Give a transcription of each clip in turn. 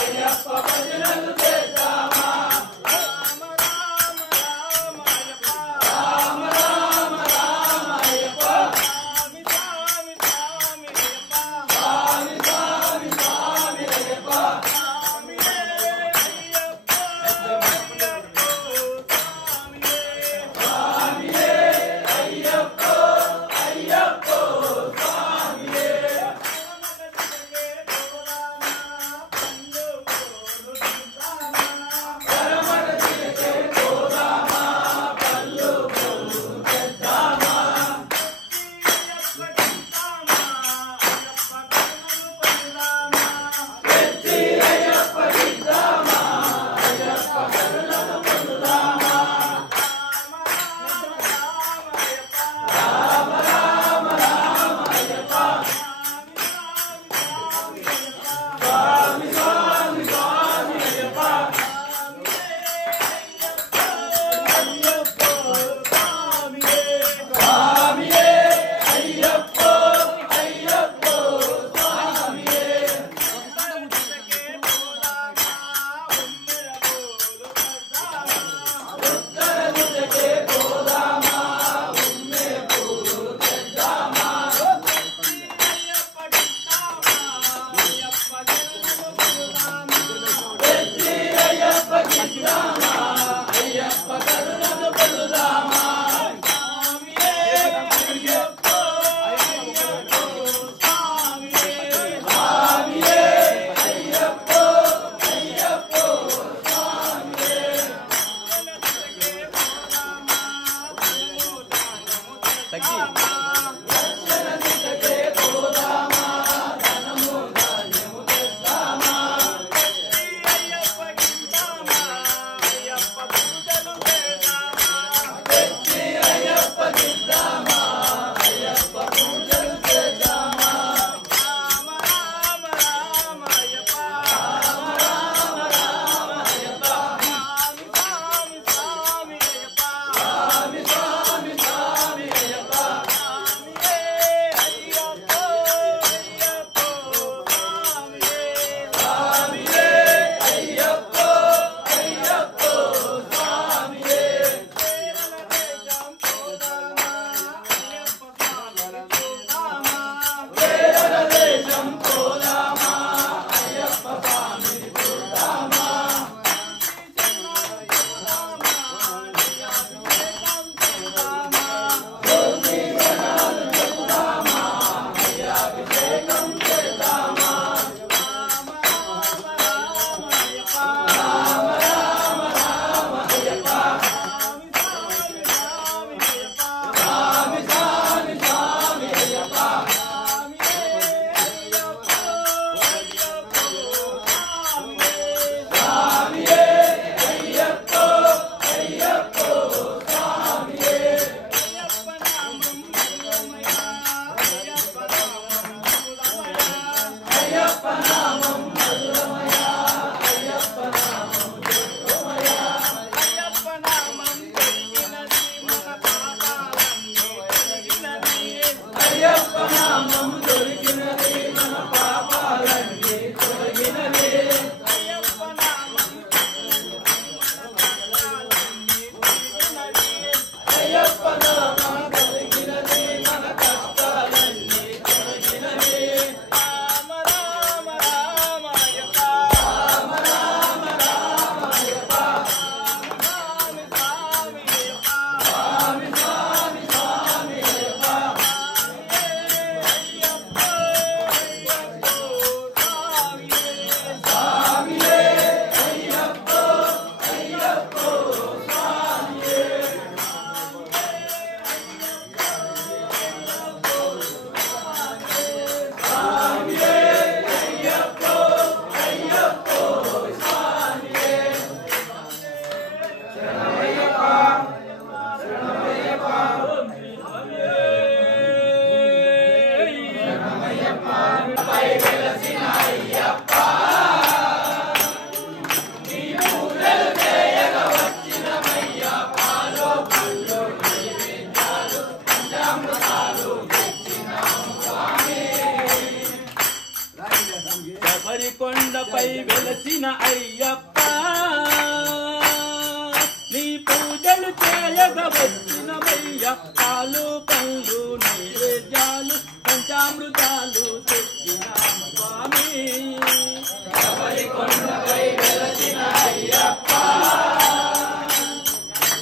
అయ్యప్ప వెలసిన అయ్యప్ప నీ పూజలు చేయగా వచ్చినమయ్య పాలు పండ్లు నైవేద్యాలు పంచామృతాలు తెచ్చినాము స్వామి శబరికొండపై వెలసిన అయ్యప్ప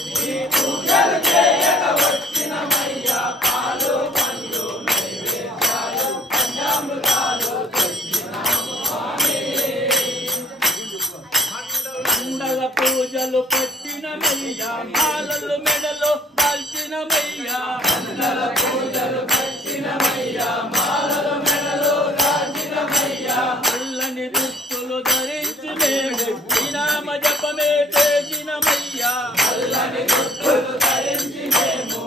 నీ పూజలు చేయగా వచ్చినమయ్య పాలు పండ్లు నైవేద్యాలు పంచామృతాలు తెచ్చినాము స్వామి మండల పూజలు పెట్టినమయ్యా మాలలు మెడలో దాల్చినమయ్యా మండల పూజలు పెట్టినమయ్యా మాలలు మెడలో దాల్చినమయ్యా నల్లని దుస్తులు ధరించి మేము నామ జపమే చేసినమయ్యా నల్లని దుస్తులు ధరించి మేము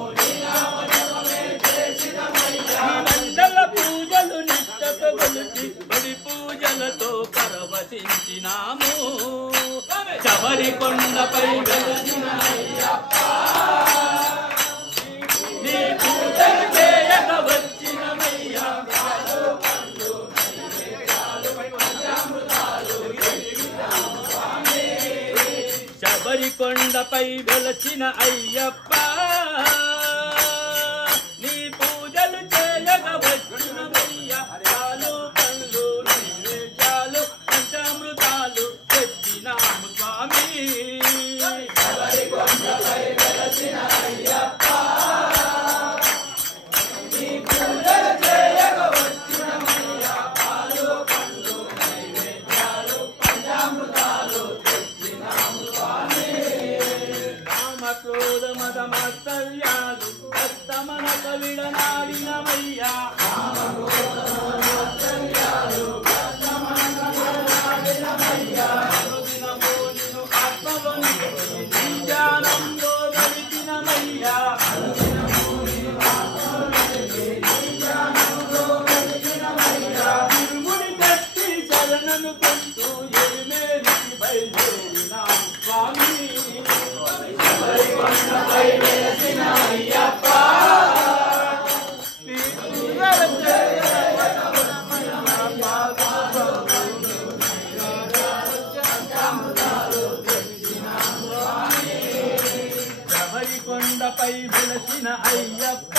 నామ జపమే చేసినమయ్యా మండల పూజలు నిష్టతో కొలిచి బడి పూజలతో పరవశించినాము శబరికొండపై వెలసిన అయ్యప్ప నీ పూజలు చేయగా వచ్చినమయ్యా పాలు పండ్లు నైవేద్యాలు పంచామృతాలు తెచ్చినాము స్వామి శబరికొండపై వెలసిన అయ్యప్ప నీ పూజలు చేయగా వచ్చినమయ్యా పాలు పండ్లు నైవేద్యాలు పంచామృతాలు తెచ్చినాము స్వామి శబరికొండపై వెలసిన అయ్యప్ప నీ పూజలు చేయగా వచ్చినమయ్యా పాలు పండ్లు నైవేద్యాలు పంచామృతాలు తెచ్చినాము స్వామి కామ క్రోధ మద మాత్సర్యాలు భక్తమనక విడనాడినమయ్యా కామ క్రోధ మద మాత్సర్యాలు భక్తమనక విడనాడినమయ్యా అనుదినము నిన్ను ఆత్మలోని జ్ఞానంలో గడిపినమయ్యా అనుదినము నిన్ను ఆత్మలోని జ్ఞానంలో గడిపినమయ్యా తిరుముడి కట్టి శరణను పొందు ఎరిమేలికి బయలుదేరినాము స్వామి శబరికొండపై వెలసిన అయ్యప్ప నీ పూజలు చేయగా వచ్చినమయ్యా పాలు పండ్లు పంచామృతాలు తెచ్చినాము స్వామి శబరికొండపై వెలసిన అయ్యప్ప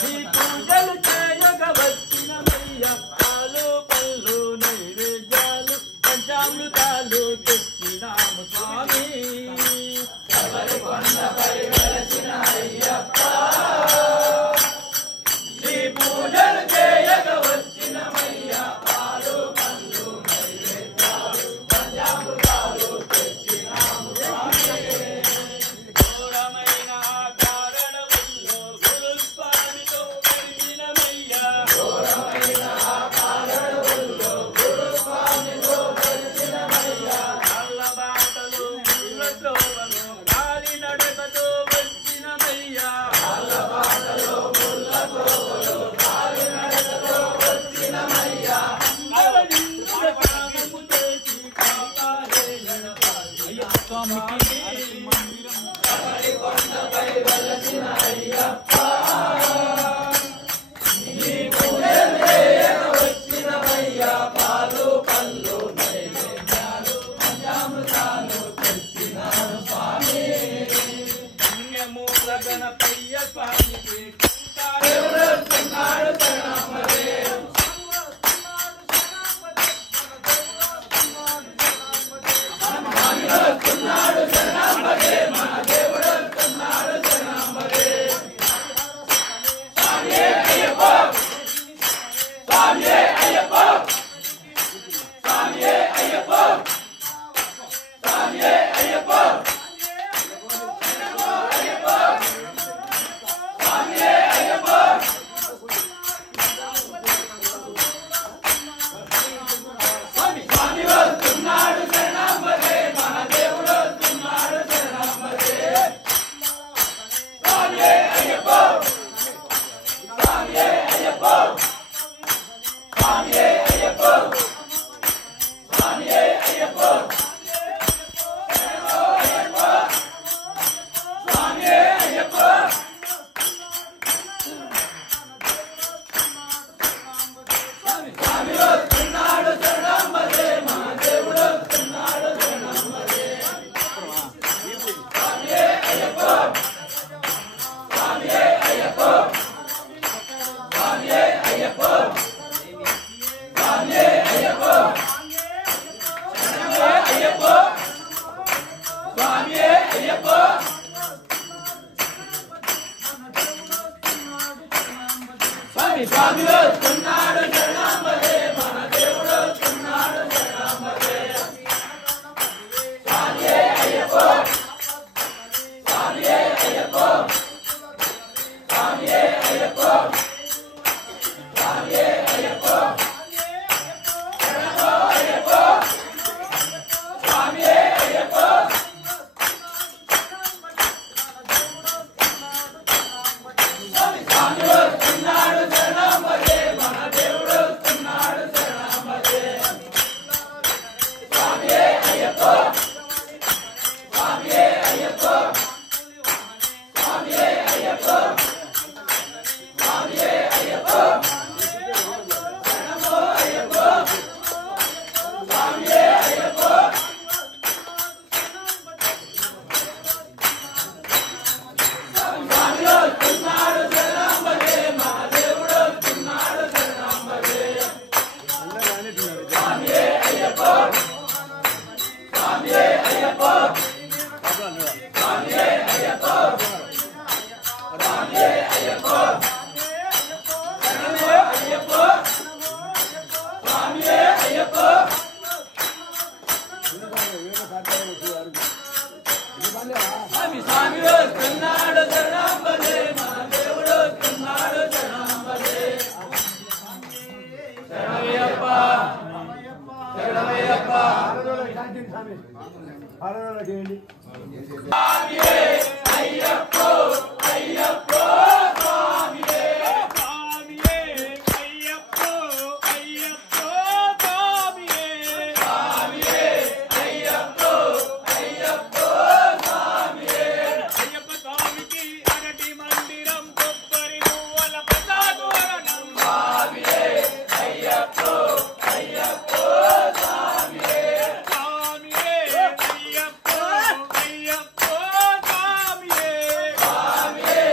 నీ పూజలు చేయగా వచ్చినమయ్యా పాలు పండ్లు నైవేద్యాలు పంచామృతాలు తెచ్చినాము స్వామి శబరికొండపై వెలసిన అయ్యప్ప నీ పూజలు చేయగా వచ్చినమయ్యా పాలు పండ్లు నైవేద్యాలు పంచామృతాలు తెచ్చినాము స్వామి ఘోరమైన కారణములో గురుస్వామితో కలిసినమయ్యా ఘోరమైన కారణములో గురుస్వామితో కలిసినమయ్యా కళ్ళ బాటలు ముళ్ళ త్రోవలు కాలి నడకతో వచ్చినమయ్యా కళ్ళ బాటలు ముళ్ళ త్రోవలు కాలి నడకతో వచ్చినమయ్యా అవనింద్ర ప్రాణము చేసి కాపాడే అయ్యా స్వామికి శబరికొండపై వెలసిన అయ్యప్ప నీ పూజలు చేయగా వచ్చినమయ్యా పాలు పండ్లు నైవేద్యాలు పంచామృతాలు తెచ్చినాము స్వామి పుణ్యమూల గణపయ్య స్వామికి వస్తున్నాడు శరణమదే వస్తున్నాడు శరణమదే స్వామి వస్తున్నాడు శరణంబలే మన దేవుడు వస్తున్నాడు శరణంబలే శరణమయ్యప్ప శరణమయ్యప్ప స్వామియే అయ్యప్ప అయ్యప్ప స్వామియే స్వామియే అయ్యప్ప అయ్యప్ప స్వామియే స్వామియే అయ్యప్ప అయ్యప్ప స్వామియే అయ్యప్ప స్వామికి అరటి మందిరం కొబ్బరి పువ్వుల ప్రసాదవరణం స్వామియే అయ్యప్ప అయ్యప్ప స్వామియే స్వామియే అయ్యప్ప అయ్యప్ప స్వామియే స్వామియే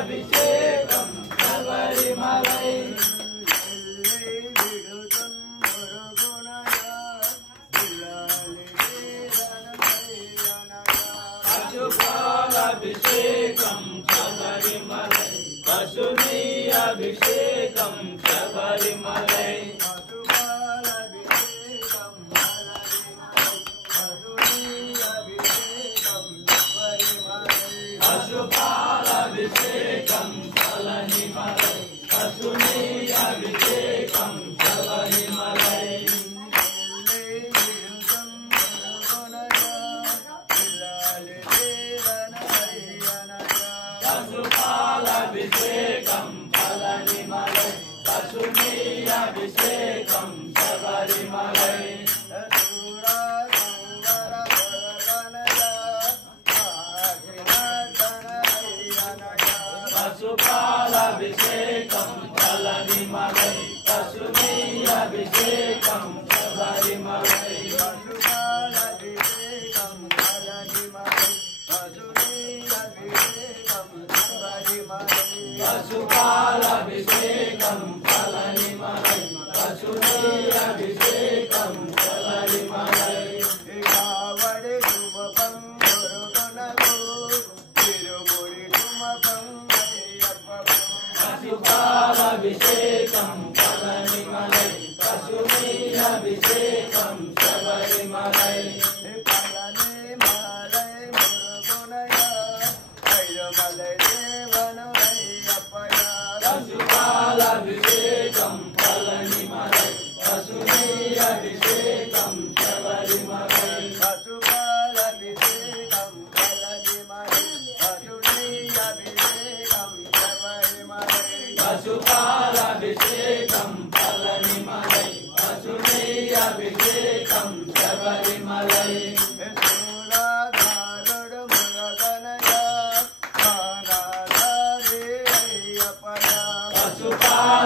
పశుపాలాభిషేకం శబరిమలై పశుపాలాభిషేకం శబరిమలై పశుని అభిషేకం శబరిమలై పశుపాలాభిషేకం శబరిమలై పశుని అభిషేకం శబరిమలై పశుపాలాభిషేకం శబరిమలై పశుని అభిషేకం శబరిమలై పశుపాలాభిషేకం శబరిమలై పశుని అభిషేకం శబరిమలై పశుపాలాభిషేకం శబరిమలై పశుని అభిషేకం శబరిమలై పశుపాలాభిషేకం శబరిమలై పశుని అభిషేకం శబరిమలై పశుపాలాభిషేకం శబరిమలై పశుని అభిషేకం శబరిమలై పశుపాలాభిషేకం శబరిమలై పశుని అభిషేకం శబరిమలై పశుపాలాభిషేకం శబరిమలై పశుని అభిషేకం శబరిమలై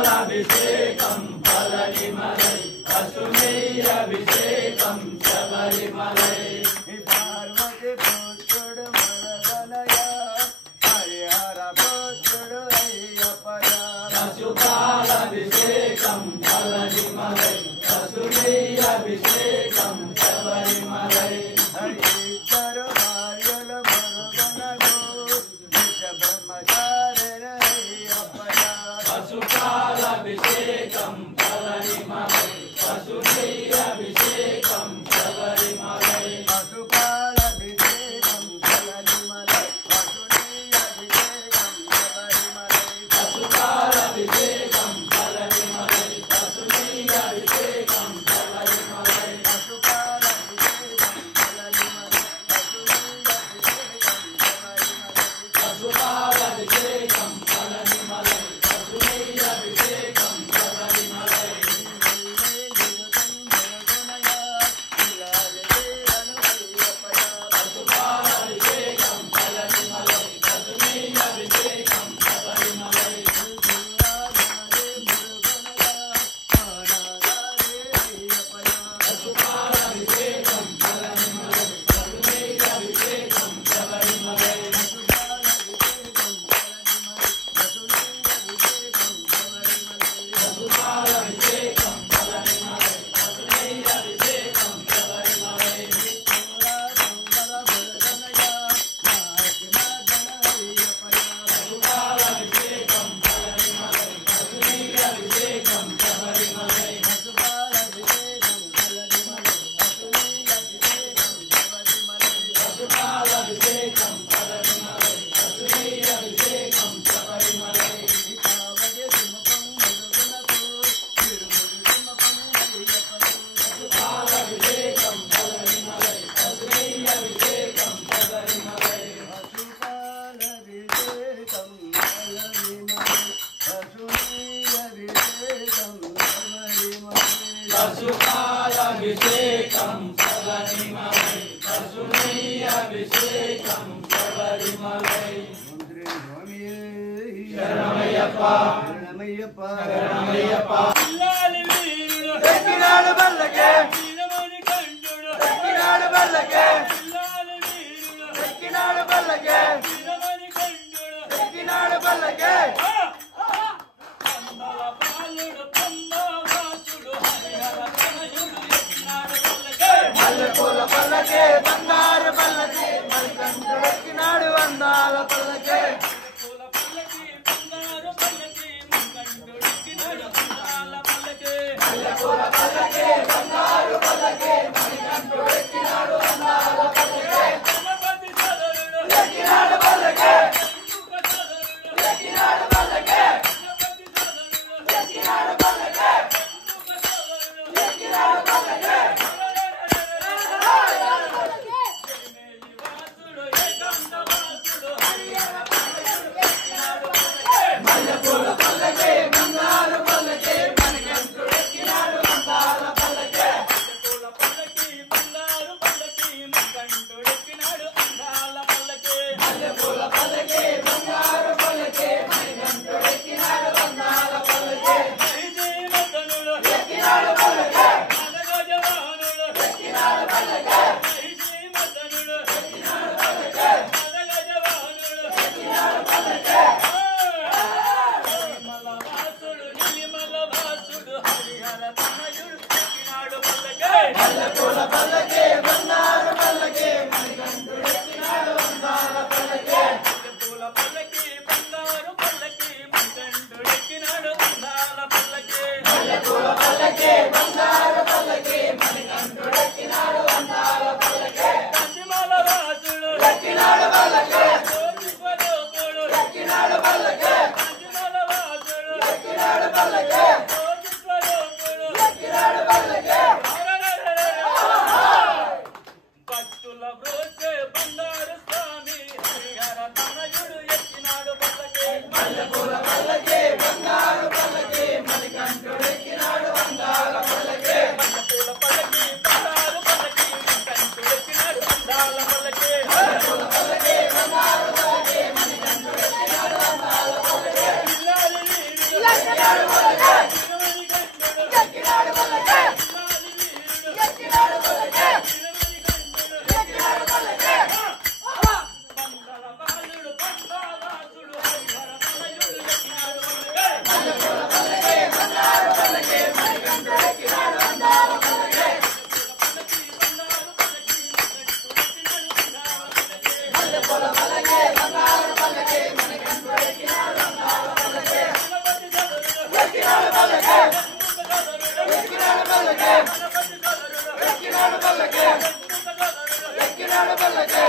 పశుపాలాభిషేకం శబరిమలై పశుని అభిషేకం శబరిమలై పశుపాలాభిషేకం శబరిమలై పశుని అభిషేకం శబరిమలై పశుపాలాభిషేకం శబరిమలై పశుని అభిషేకం శబరిమలై పశుపాలాభిషేకం శబరిమలై పశుని అభిషేకం శబరిమలై పశుపాలాభిషేకం శబరిమలై పశుని అభిషేకం శబరిమలై పశుపాలాభిషేకం శబరిమలై పశుని అభిషేకం శబరిమలై పశుపాలాభిషేకం శబరిమలై పశుని అభిషేకం శబరిమలై పశుపాలాభిషేకం శబరిమలై పశుని అభిషేకం శబరిమలై పశుపాలాభిషేకం శబరిమలై పశుని అభిషేకం శబరిమలై పశుపాలాభిషేకం శబరిమలై పశుని అభిషేకం శబరిమలై పశుపాలాభిషేకం శబరిమలై పశుని అభిషేకం శబరిమలై శరణమయ్యప్ప శరణమయ్యప్ప శరణమయ్యప్ప ఇల్లాలి వీరుడు ఎక్కినాడు బల్లకే వీరమణి కంఠుడు ఎక్కినాడు బల్లకే ఇల్లాలి వీరుడు ఎక్కినాడు బల్లకే వీరమణి కంఠుడు ఎక్కినాడు పల్లకే మల్లెపూల పల్లకే బంగారు పల్లకే మణికంఠుడు ఎక్కినాడు అందాల పల్లకే మల్లెపూల పల్లకే బంగారు పల్లకే మణికంఠుడు ఎక్కినాడు అందాల పల్లకే ఎక్కినాడు పల్లకే ఎక్కినాడు పల్లకే ఎక్కినాడు పల్లకే ఎక్కినాడు పల్లకే మల్లెపూల పల్లకే బంగారు పల్లకే మణికంఠుడు ఎక్కినాడు అందాల పల్లకే మల్లెపూల పల్లకే బంగారు పల్లకే మణికంఠుడు ఎక్కినాడు అందాల పల్లకే ఎక్కినాడు పల్లకే ఎక్కినాడు పల్లకే ఎక్కినాడు పల్లకే ఎక్కినాడు పల్లకే మల్లెపూల పల్లకే బంగారు పల్లకే మణికంఠుడు ఎక్కినాడు అందాల పల్లకే మల్లెపూల పల్లకే బంగారు పల్లకే మణికంఠుడు ఎక్కినాడు అందాల పల్లకే మల్లెపూల పల్లకే బంగారు పల్లకే మణికంఠుడు ఎక్కినాడు అందాల పల్లకే కంచిమాల వాసుడు ఎక్కినాడు పల్లకే ఎక్కినాడు పల్లకే కంచిమాల వాసుడు ఎక్కినాడు పల్లకే ఎక్కినాడు పల్లకే భక్తుల బ్రోచే బంగారు స్వామి హరిహర తనయుడు ఎక్కినాడు పల్లకే మల్లెపూల పల్లకే బంగారు పల్లకే మణికంఠుడు ఎక్కినాడు అందాల పల్లకే మల్లెపూల పల్లకే బంగారు పల్లకే మణికంఠుడు ఎక్కినాడు అందాల పల్లకే మల్లెపూల పల్లకే బంగారు పల్లకే మణికంఠుడు ఎక్కినాడు అందాల పల్లకే ఎక్కినాడు పల్లకే ఎక్కినాడు పల్లకే ఎక్కినాడు పల్లకే ఎక్కినాడు పల్లకే మంగళ బాలుడు బంగారాసుడు హరిహర తనయుడు ఎక్కినాడు పల్లకే మల్లెపూల పల్లకే బంగారు పల్లకే మణికంఠుడు ఎక్కినాడు అందాల పల్లకే మల్లెపూల పల్లకే బంగారు పల్లకే మణికంఠుడు ఎక్కినాడు అందాల పల్లకే ఎక్కినాడు పల్లకే ఎక్కినాడు పల్లకే ఎక్కినాడు పల్లకే ఎక్కినాడు పల్లకే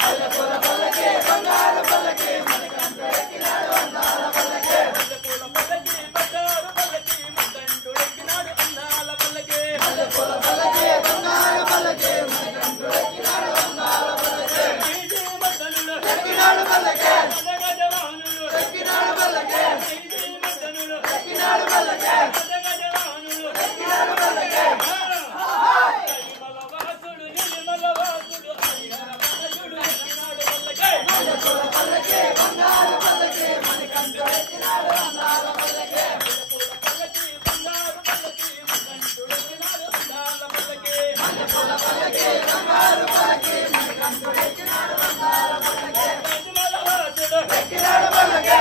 మల్లెపూల పల్లకే బంగారు పల్లకే మణికంఠుడు ఎక్కినాడు అందాల పల్లకే మల్లెపూల పల్లకే బంగారు పల్లకే మణికంఠుడు ఎక్కినాడు అందాల పల్లకే ఎక్కినాడు పల్లకే ఎక్కినాడు పల్లకే ఎక్కినాడు పల్లకే ఎక్కినాడు పల్లకే మల్లెపూల పల్లకే బంగారు పల్లకే మణికంఠుడు ఎక్కినాడు అందాల పల్లకే మల్లెపూల పల్లకే బంగారు పల్లకే మణికంఠుడు ఎక్కినాడు అందాల పల్లకే ఎక్కినాడు పల్లకే